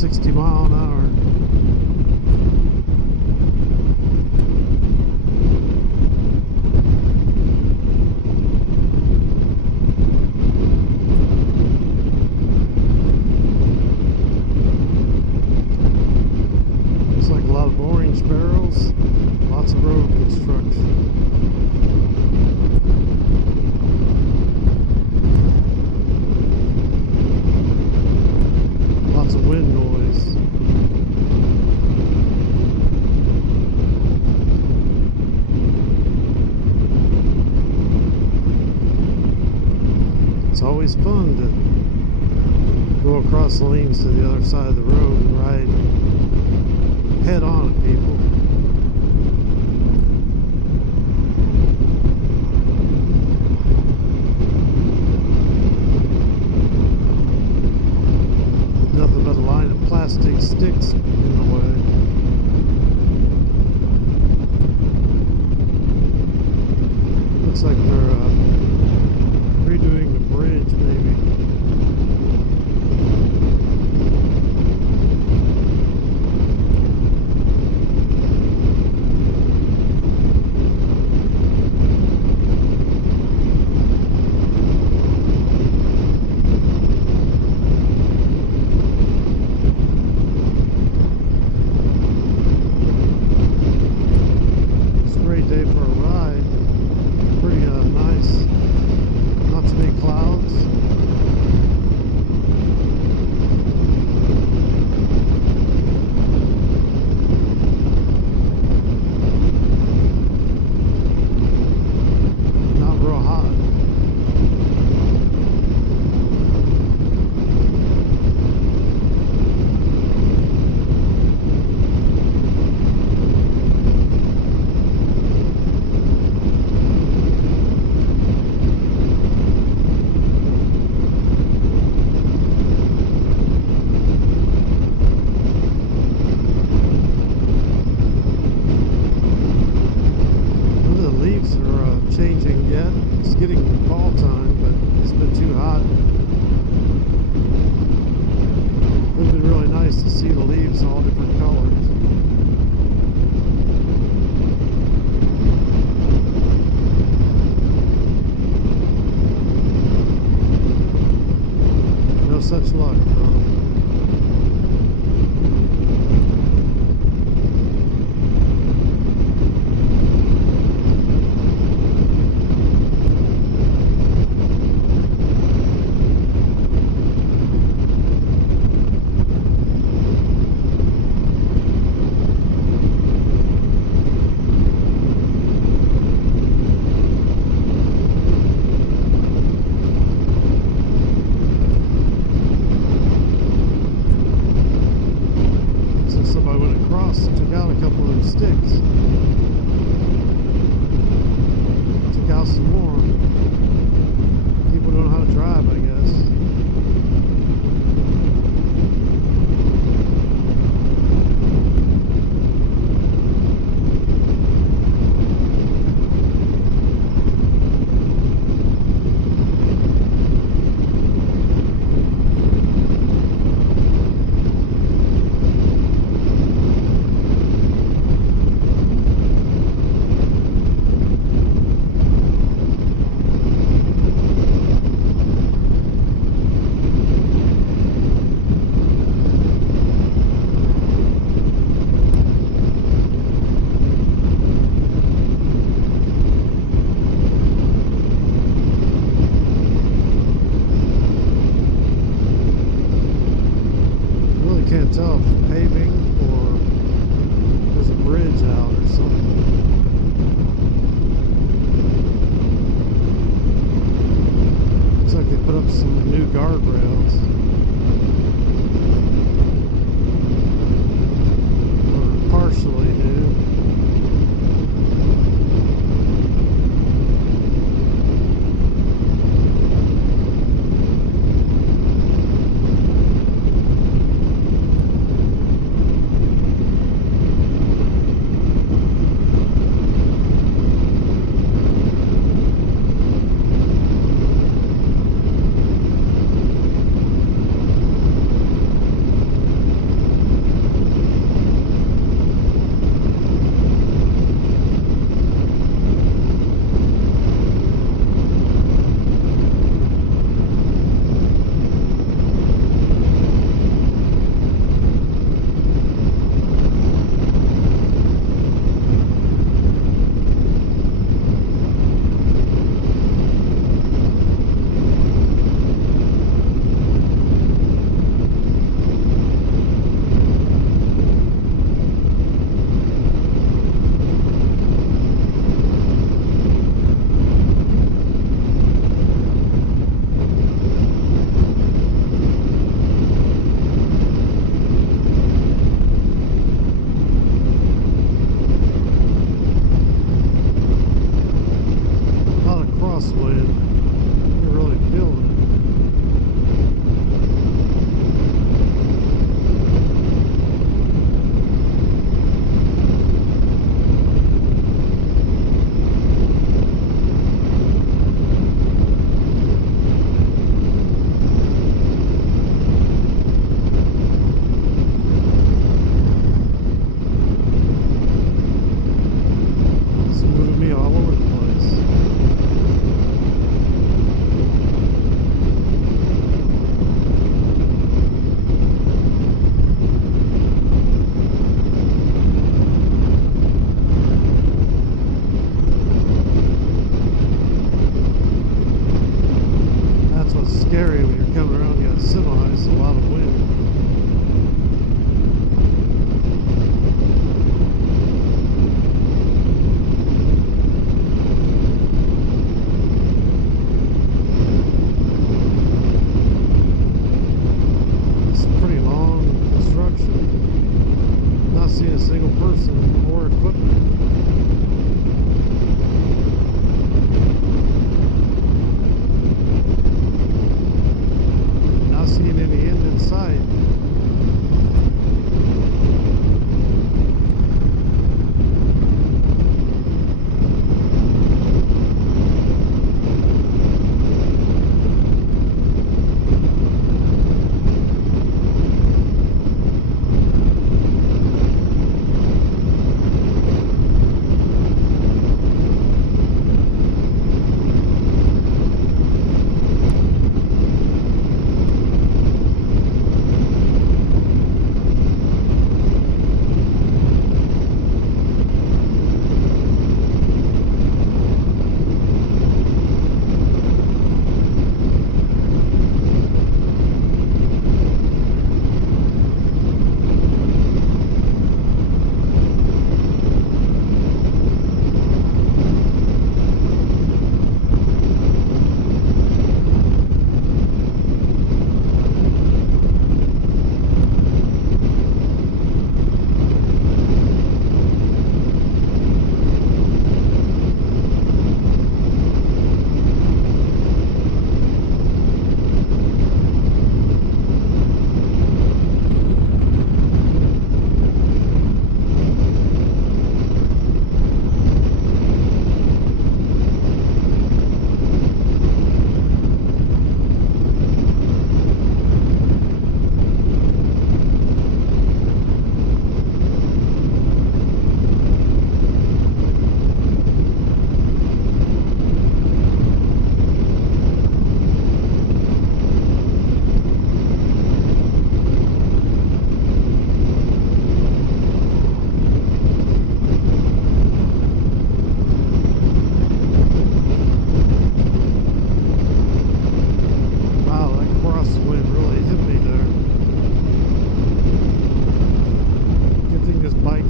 60 mile an hour. Looks like a lot of orange barrels, lots of road construction. Lots of wind noise. It's always fun to go across the lanes to the other side of the road and ride head on at people. Nothing but a line of plastic sticks in the way. Looks like they're redoing the bridge, maybe. It's a great day for a ride. Pretty nice. Not too many clouds. Not real hot. The leaves are changing yet. It's getting fall time, but it's been too hot. It would have been really nice to see the leaves in all different colors. No such luck, though. So somebody went across and took out a couple of those sticks. Took out some more. People don't know how to drive, I guess. Can't tell if it's paving or there's a bridge out or something. Looks like they put up some new guardrails. Or partially new. not seeing a single person or equipment. Not seeing any end in sight.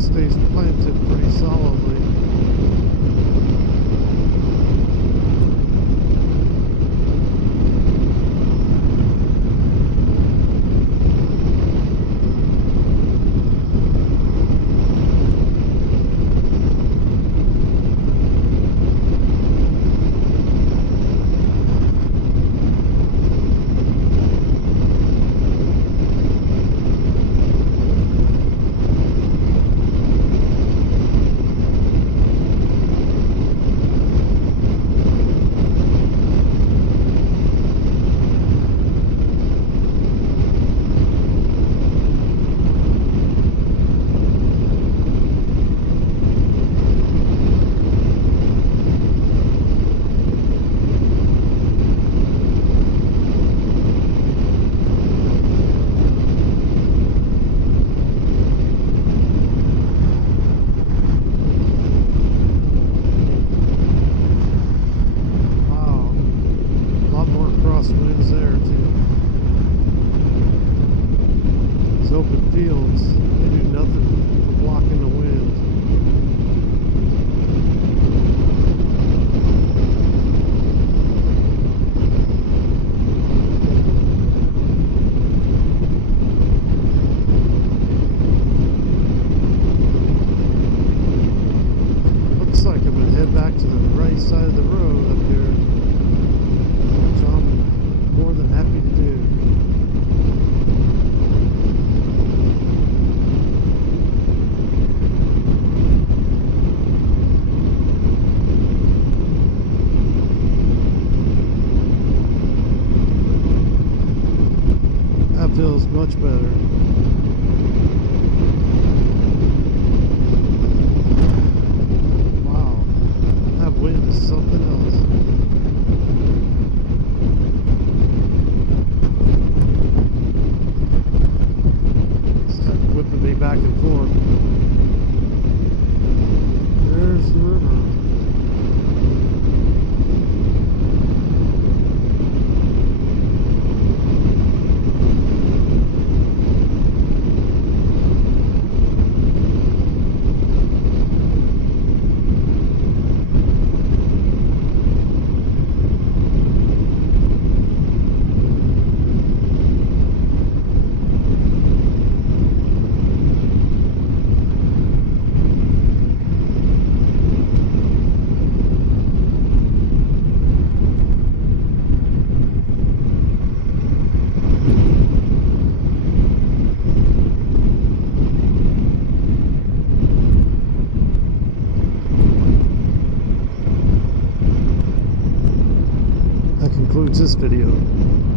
Stays planted pretty solidly. Crosswinds there too. It's open fields. They do nothing for blocking the wind. Looks like I'm gonna head back to the right side of the road up here. More than happy to do. That feels much better. Wow, that wind is something else. Whipping me back and forth. There's the river. concludes this video.